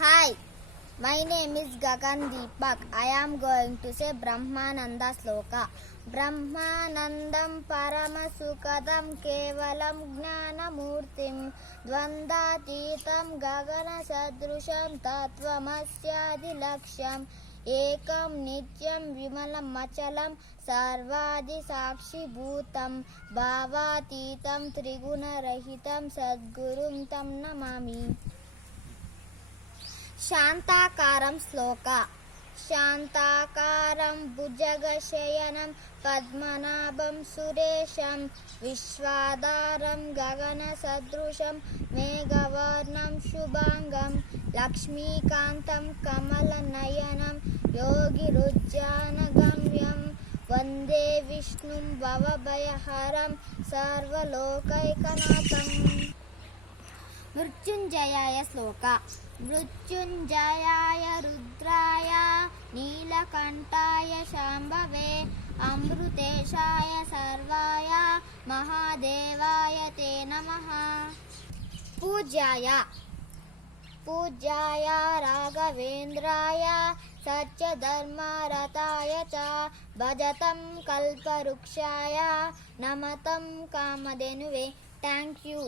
Hi, my name is Gagan Deepak. I am going to say Brahmananda Sloka. Brahmanandam Paramasukadam Kevalam Jnanamurtim Dvandatitam Gagana Sadrusham Tattvamasyadilaksham Ekam Nityam Vimalam Machalam Sarvadi Sakshi Bhutam Bhavatitam Triguna Rahitam Sadgurum Tam Namami. శాంతాకారం శ్లోక శాంతాకారం భుజగశయనం పద్మనాభం సురేశం విశ్వాధారం గగన సదృశం మేఘవర్ణం శుభాంగం లక్ష్మీకాంతం కమలనయనం యోగిరుజ్జానగమ్యం వందే విష్ణుం భవభయహరం సర్వలోకైకనాథం. మృత్యుంజయాయ శ్లోక మృత్యుంజయాయ రుద్రాయ నీలకంఠాయ శాంభవే అమృతేశాయ సర్వాయ మహాదేవాయ తే నమః. పూజ్యాయ రాఘవేంద్రాయ సత్యధర్మరతాయ చ భజతం కల్పవృక్షాయ నమతం కామధేనువే. Thank you.